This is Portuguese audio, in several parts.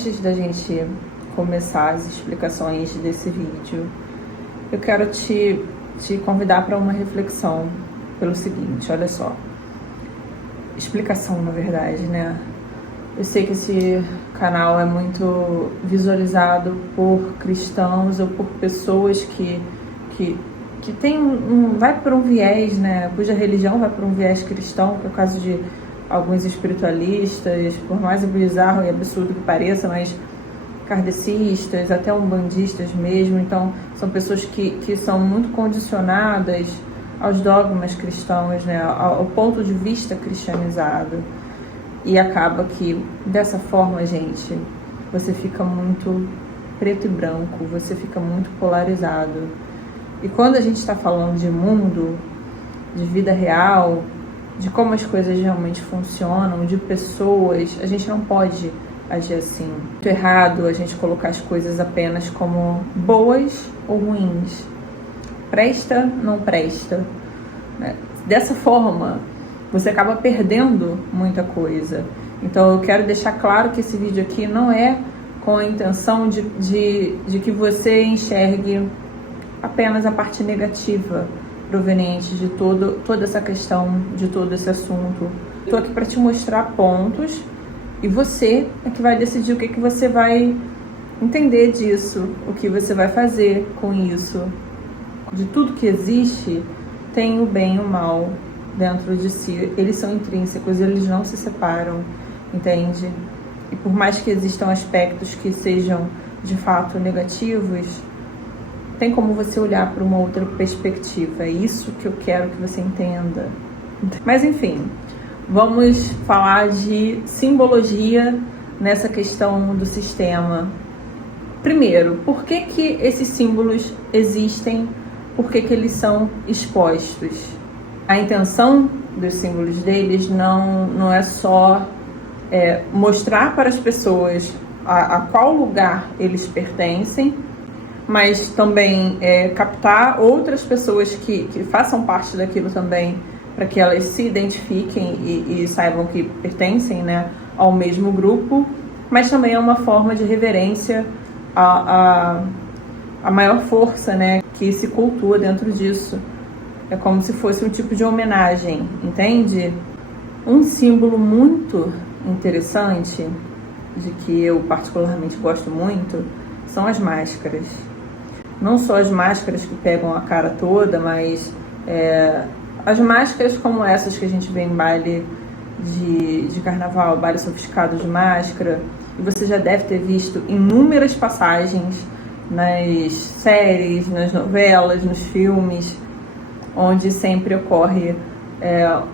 Antes da gente começar as explicações desse vídeo, eu quero te convidar para uma reflexão pelo seguinte, olha só. Explicação, na verdade, né? Eu sei que esse canal é muito visualizado por cristãos ou por pessoas que tem vai por um viés, né? Cuja religião vai por um viés cristão, que é o caso de alguns espiritualistas, por mais bizarro e absurdo que pareça, mas kardecistas, até umbandistas mesmo. Então, são pessoas que são muito condicionadas aos dogmas cristãos, né? Ao ponto de vista cristianizado. E acaba que, dessa forma, gente, você fica muito preto e branco, você fica muito polarizado. E quando a gente está falando de mundo, de vida real, de como as coisas realmente funcionam, de pessoas, a gente não pode agir assim. É muito errado a gente colocar as coisas apenas como boas ou ruins. Presta, não presta. Né? Dessa forma, você acaba perdendo muita coisa. Então eu quero deixar claro que esse vídeo aqui não é com a intenção de que você enxergue apenas a parte negativa proveniente de toda essa questão, de todo esse assunto. Estou aqui para te mostrar pontos e você é que vai decidir o que você vai entender disso, o que você vai fazer com isso. De tudo que existe, tem o bem e o mal dentro de si. Eles são intrínsecos, eles não se separam, entende? E por mais que existam aspectos que sejam de fato negativos, tem como você olhar para uma outra perspectiva. É isso que eu quero que você entenda. Mas enfim, vamos falar de simbologia nessa questão do sistema. Primeiro, por que esses símbolos existem? Por que eles são expostos? A intenção dos símbolos deles não é só mostrar para as pessoas a qual lugar eles pertencem, mas também captar outras pessoas que façam parte daquilo também, para que elas se identifiquem e saibam que pertencem, né, ao mesmo grupo, mas também é uma forma de reverência à maior força, né, que se cultua dentro disso. É como se fosse um tipo de homenagem, entende? Um símbolo muito interessante, de que eu particularmente gosto muito, são as máscaras. Não só as máscaras que pegam a cara toda, mas as máscaras como essas que a gente vê em baile de carnaval, baile sofisticado de máscara. E você já deve ter visto inúmeras passagens nas séries, nas novelas, nos filmes, onde sempre ocorre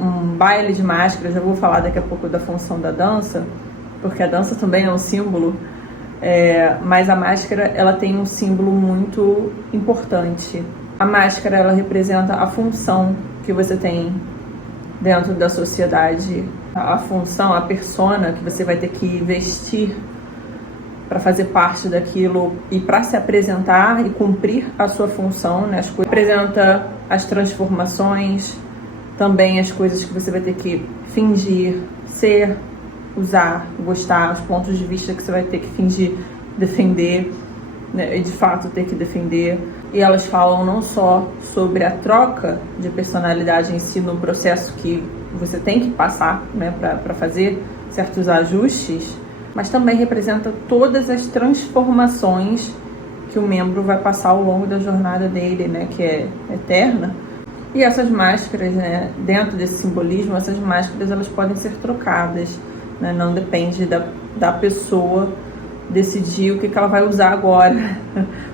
um baile de máscara. Já vou falar daqui a pouco da função da dança, porque a dança também é um símbolo. Mas a máscara, ela tem um símbolo muito importante. A máscara, ela representa a função que você tem dentro da sociedade, a função, a persona que você vai ter que vestir para fazer parte daquilo e para se apresentar e cumprir a sua função, né? As coisas representa as transformações, também as coisas que você vai ter que fingir, ser, usar, gostar, os pontos de vista que você vai ter que fingir defender, né, e de fato ter que defender. E elas falam não só sobre a troca de personalidade em si no processo que você tem que passar, né, para fazer certos ajustes, mas também representa todas as transformações que o membro vai passar ao longo da jornada dele, né, que é eterna. E essas máscaras, né, dentro desse simbolismo, essas máscaras elas podem ser trocadas. Não depende da pessoa decidir o que ela vai usar agora,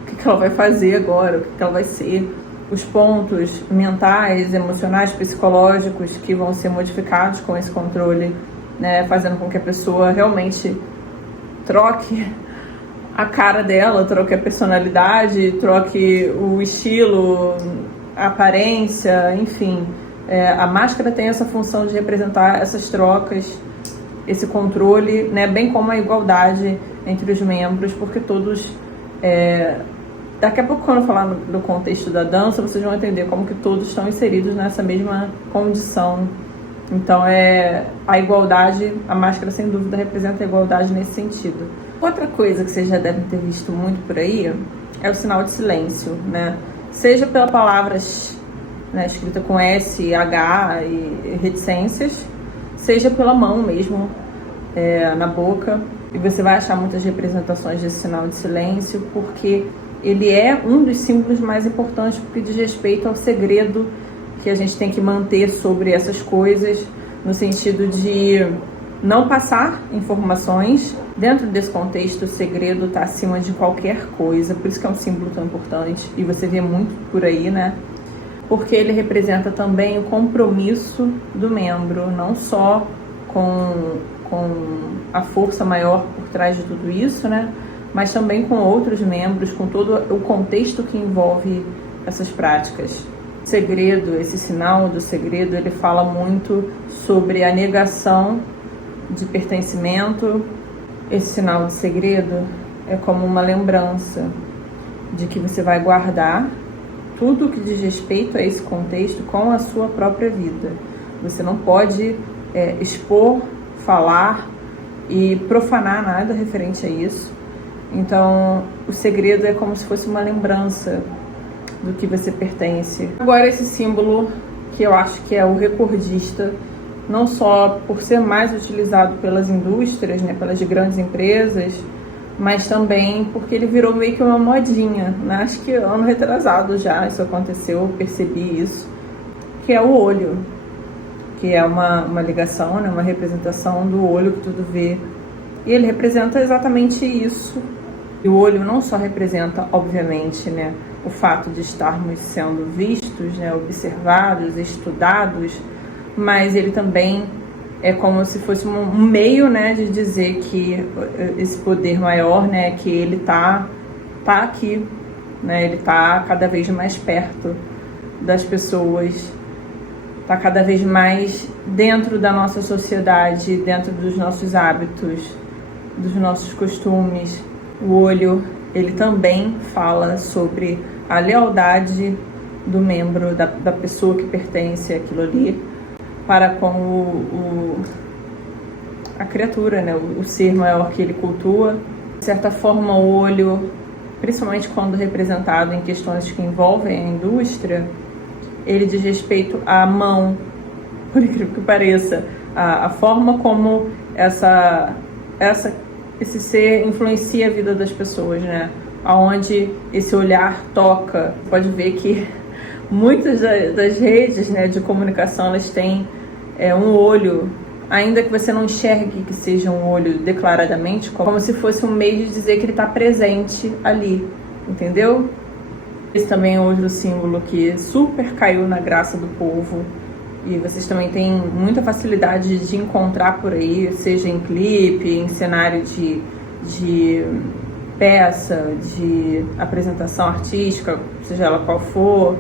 o que ela vai fazer agora, o que ela vai ser. Os pontos mentais, emocionais, psicológicos que vão ser modificados com esse controle, né, fazendo com que a pessoa realmente troque a cara dela, troque a personalidade, troque o estilo, a aparência, enfim. A máscara tem essa função de representar essas trocas, esse controle, né, bem como a igualdade entre os membros, porque todos... daqui a pouco, quando eu falar do contexto da dança, vocês vão entender como que todos estão inseridos nessa mesma condição. Então, a igualdade, a máscara, sem dúvida, representa a igualdade nesse sentido. Outra coisa que vocês já devem ter visto muito por aí é o sinal de silêncio, né? Seja pela palavra, né, escrita com S, H e reticências, seja pela mão mesmo, na boca. E você vai achar muitas representações desse sinal de silêncio, porque ele é um dos símbolos mais importantes, porque diz respeito ao segredo que a gente tem que manter sobre essas coisas, no sentido de não passar informações. Dentro desse contexto, o segredo está acima de qualquer coisa, por isso que é um símbolo tão importante, e você vê muito por aí, né? Porque ele representa também o compromisso do membro, não só com a força maior por trás de tudo isso, né? Mas também com outros membros, com todo o contexto que envolve essas práticas. O segredo, esse sinal do segredo, ele fala muito sobre a negação de pertencimento. Esse sinal de segredo é como uma lembrança de que você vai guardar tudo que diz respeito a esse contexto com a sua própria vida. Você não pode expor, falar e profanar nada referente a isso. Então, o segredo é como se fosse uma lembrança do que você pertence. Agora, esse símbolo que eu acho que é o recordista, não só por ser mais utilizado pelas indústrias, né, pelas grandes empresas, mas também porque ele virou meio que uma modinha, né? Acho que ano retrasado já isso aconteceu, eu percebi isso, que é o olho, que é uma ligação, né, uma representação do olho que tudo vê. E ele representa exatamente isso. E o olho não só representa, obviamente, né, o fato de estarmos sendo vistos, né, observados, estudados, mas ele também é como se fosse um meio, né, de dizer que esse poder maior, né, que ele tá aqui, né, ele tá cada vez mais perto das pessoas, tá cada vez mais dentro da nossa sociedade, dentro dos nossos hábitos, dos nossos costumes. O olho, ele também fala sobre a lealdade do membro, da pessoa que pertence àquilo ali, para com a criatura, né, o ser maior que ele cultua. De certa forma, o olho, principalmente quando representado em questões que envolvem a indústria, ele diz respeito à mão, por incrível que pareça, a forma como esse ser influencia a vida das pessoas, né? Aonde esse olhar toca. Pode ver que muitas das redes, né, de comunicação, elas têm um olho, ainda que você não enxergue que seja um olho declaradamente, como se fosse um meio de dizer que ele está presente ali, entendeu? Esse também é outro símbolo que super caiu na graça do povo. E vocês também têm muita facilidade de encontrar por aí, seja em clipe, em cenário de peça, de apresentação artística, seja ela qual for.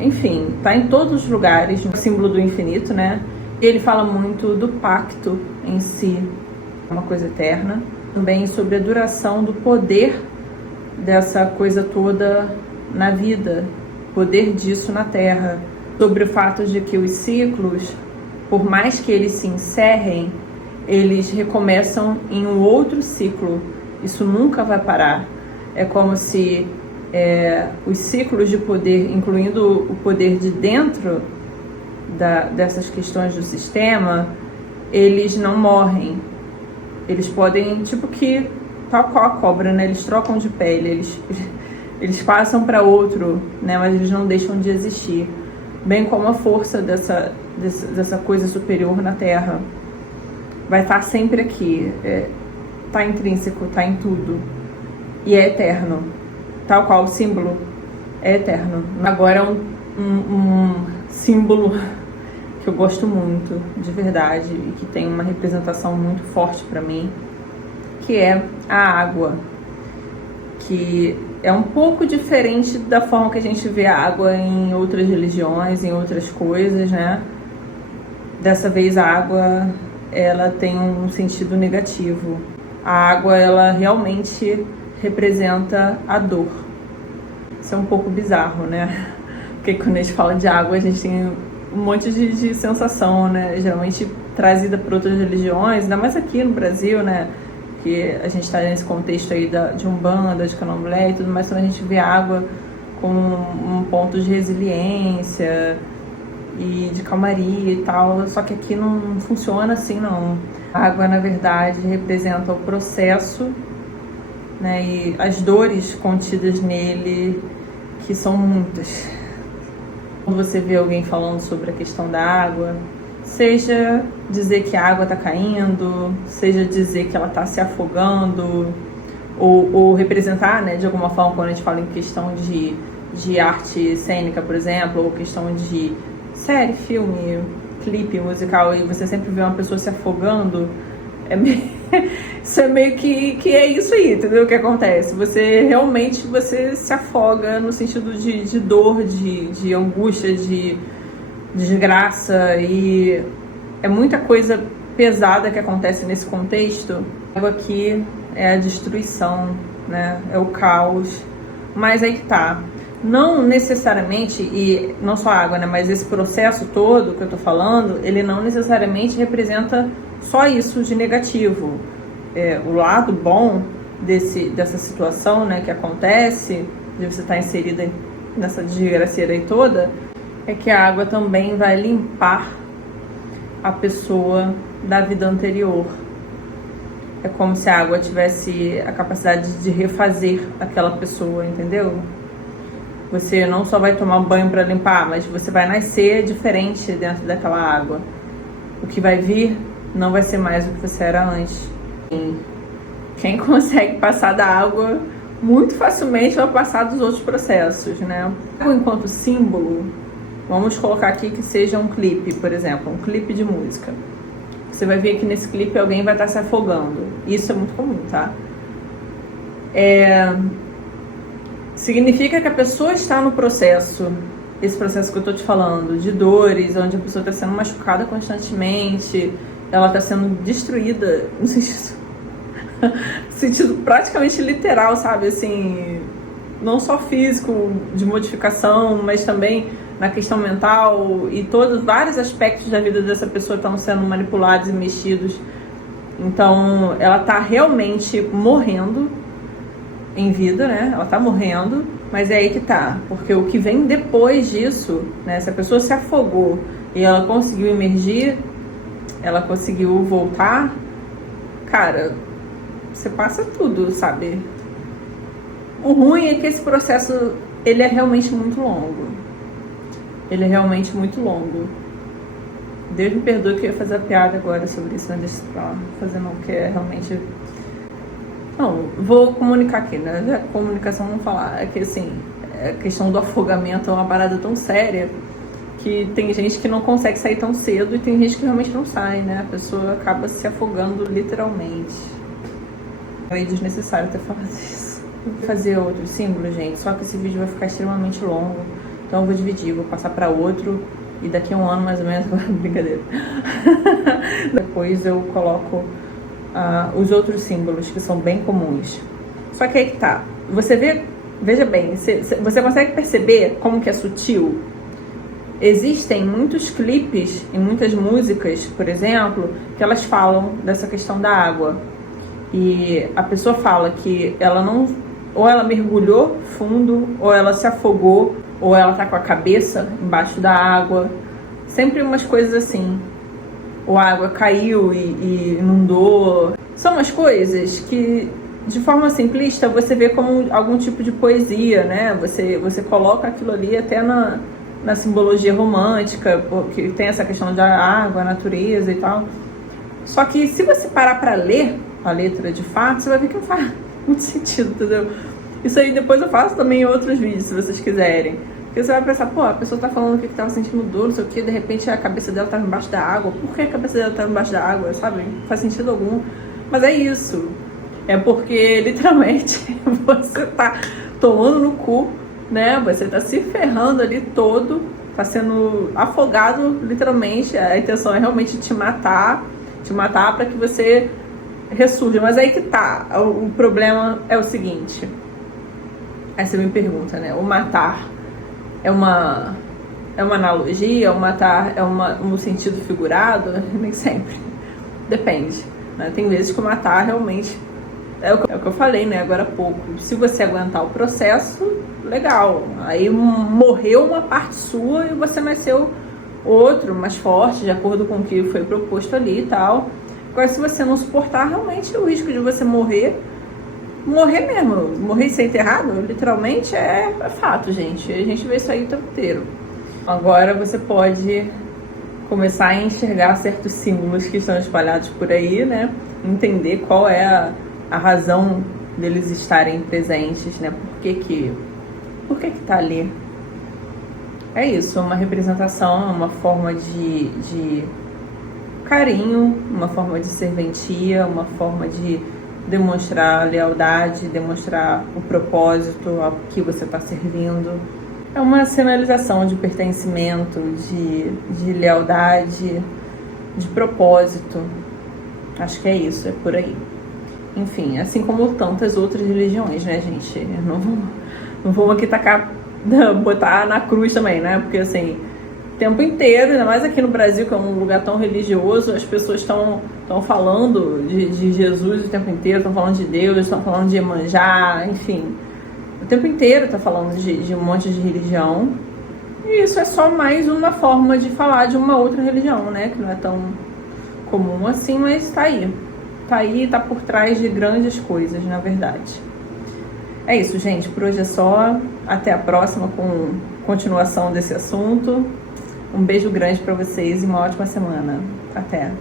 Enfim, tá em todos os lugares, o símbolo do infinito, né? Ele fala muito do pacto em si, uma coisa eterna. Também sobre a duração do poder dessa coisa toda na vida, poder disso na Terra. Sobre o fato de que os ciclos, por mais que eles se encerrem, eles recomeçam em um outro ciclo. Isso nunca vai parar. É como se os ciclos de poder, incluindo o poder de dentro dessas questões do sistema, eles não morrem. Eles podem, tipo que, tal qual a cobra, né? Eles trocam de pele, eles passam para outro, né? Mas eles não deixam de existir. Bem como a força dessa coisa superior na Terra vai estar sempre aqui, está intrínseco, está em tudo, e é eterno, tal qual o símbolo é eterno. Agora um símbolo que eu gosto muito, de verdade, e que tem uma representação muito forte para mim, que é a água, que é um pouco diferente da forma que a gente vê a água em outras religiões, em outras coisas, né? Dessa vez a água, ela tem um sentido negativo. A água, ela realmente representa a dor. Isso é um pouco bizarro, né? Porque quando a gente fala de água, a gente tem um monte de sensação, né? Geralmente trazida por outras religiões, ainda mais aqui no Brasil, né? porque a gente está nesse contexto aí de Umbanda, de Candomblé e tudo mais, então a gente vê a água como um ponto de resiliência e de calmaria e tal, só que aqui não funciona assim, não. A água, na verdade, representa o processo, né, e as dores contidas nele, que são muitas. Quando você vê alguém falando sobre a questão da água, seja dizer que a água está caindo, seja dizer que ela está se afogando, ou representar, né, de alguma forma, quando a gente fala em questão de arte cênica, por exemplo, ou questão de série, filme, clipe musical, e você sempre vê uma pessoa se afogando, isso é meio que é isso aí, entendeu? O que acontece? Você realmente se afoga no sentido de dor, de angústia, de desgraça, e é muita coisa pesada que acontece nesse contexto. A água aqui é a destruição, né? É o caos, mas aí que tá. Não necessariamente, e não só a água, né, mas esse processo todo que eu tô falando, ele não necessariamente representa só isso de negativo. O lado bom dessa situação, né, que acontece, de você estar inserida nessa desgraceira aí toda, é que a água também vai limpar a pessoa da vida anterior. É como se a água tivesse a capacidade de refazer aquela pessoa, entendeu? Você não só vai tomar um banho para limpar, mas você vai nascer diferente dentro daquela água. O que vai vir não vai ser mais o que você era antes. Quem consegue passar da água muito facilmente vai passar dos outros processos, né? A água enquanto símbolo, vamos colocar aqui que seja um clipe, por exemplo, um clipe de música. Você vai ver que nesse clipe alguém vai estar se afogando. Isso é muito comum, tá? Significa que a pessoa está no processo, esse processo que eu estou te falando, de dores, onde a pessoa está sendo machucada constantemente, ela está sendo destruída, no sentido praticamente literal, sabe? Assim, não só físico, de modificação, mas também na questão mental, e vários aspectos da vida dessa pessoa estão sendo manipulados e mexidos. Então, ela está realmente morrendo em vida, né? Ela tá morrendo, mas é aí que tá, porque o que vem depois disso, né? Se a pessoa se afogou e ela conseguiu emergir, ela conseguiu voltar, cara, você passa tudo, sabe? O ruim é que esse processo, ele é realmente muito longo. Ele é realmente muito longo. Deus me perdoe que eu ia fazer a piada agora sobre isso, né? Deixa pra lá, fazer não, que é realmente... Não, vou comunicar aqui, né? A comunicação não falar. É que, assim, a questão do afogamento é uma parada tão séria que tem gente que não consegue sair tão cedo e tem gente que realmente não sai, né? A pessoa acaba se afogando literalmente. É desnecessário ter falado isso. Vou fazer outro símbolo, gente, só que esse vídeo vai ficar extremamente longo. Então eu vou dividir, vou passar para outro e daqui a um ano mais ou menos... Brincadeira. Depois eu coloco... os outros símbolos que são bem comuns. Só que aí que tá, veja bem, você consegue perceber como que é sutil? Existem muitos clipes e muitas músicas, por exemplo, que elas falam dessa questão da água, e a pessoa fala que ela não, ou ela mergulhou fundo, ou ela se afogou, ou ela tá com a cabeça embaixo da água, sempre umas coisas assim. Ou a água caiu e inundou. São umas coisas que, de forma simplista, você vê como algum tipo de poesia, né? Você coloca aquilo ali até na simbologia romântica, porque tem essa questão da água, a natureza e tal. Só que se você parar para ler a letra de fato, você vai ver que não faz muito sentido, entendeu? Isso aí depois eu faço também em outros vídeos, se vocês quiserem. Porque você vai pensar, pô, a pessoa tá falando que tava sentindo dor, não sei o que, de repente a cabeça dela tava embaixo da água. Por que a cabeça dela tava embaixo da água, sabe? Não faz sentido algum. Mas é isso. É porque, literalmente, você tá tomando no cu, né? Você tá se ferrando ali todo, tá sendo afogado, literalmente. A intenção é realmente te matar para que você ressurja. Mas aí que tá. O problema é o seguinte. Aí você me pergunta, né? O matar é uma analogia? O matar é um sentido figurado? Nem sempre. Depende. Né? Tem vezes que o matar realmente É o que eu falei, né, agora há pouco. Se você aguentar o processo, legal. Aí morreu uma parte sua e você nasceu outro, mais forte, de acordo com o que foi proposto ali e tal. Agora, se você não suportar, realmente o risco de você morrer mesmo, morrer e ser enterrado, literalmente é fato, gente. A gente vê isso aí o tempo inteiro. Agora você pode começar a enxergar certos símbolos que estão espalhados por aí, né? Entender qual é a razão deles estarem presentes, né? Por que tá ali? É isso, uma representação, uma forma de carinho, uma forma de serventia, uma forma de demonstrar lealdade, demonstrar o propósito ao que você está servindo. É uma sinalização de pertencimento, de lealdade, de propósito. Acho que é isso, é por aí. Enfim, assim como tantas outras religiões, né, gente? Não vamos aqui botar na cruz também, né? Porque, assim, o tempo inteiro, ainda mais aqui no Brasil, que é um lugar tão religioso, as pessoas estão falando de Jesus o tempo inteiro, estão falando de Deus, estão falando de Iemanjá, enfim. O tempo inteiro está falando de um monte de religião. E isso é só mais uma forma de falar de uma outra religião, né? Que não é tão comum assim, mas tá aí. Tá aí, tá por trás de grandes coisas, na verdade. É isso, gente. Por hoje é só. Até a próxima com continuação desse assunto. Um beijo grande para vocês e uma ótima semana. Até!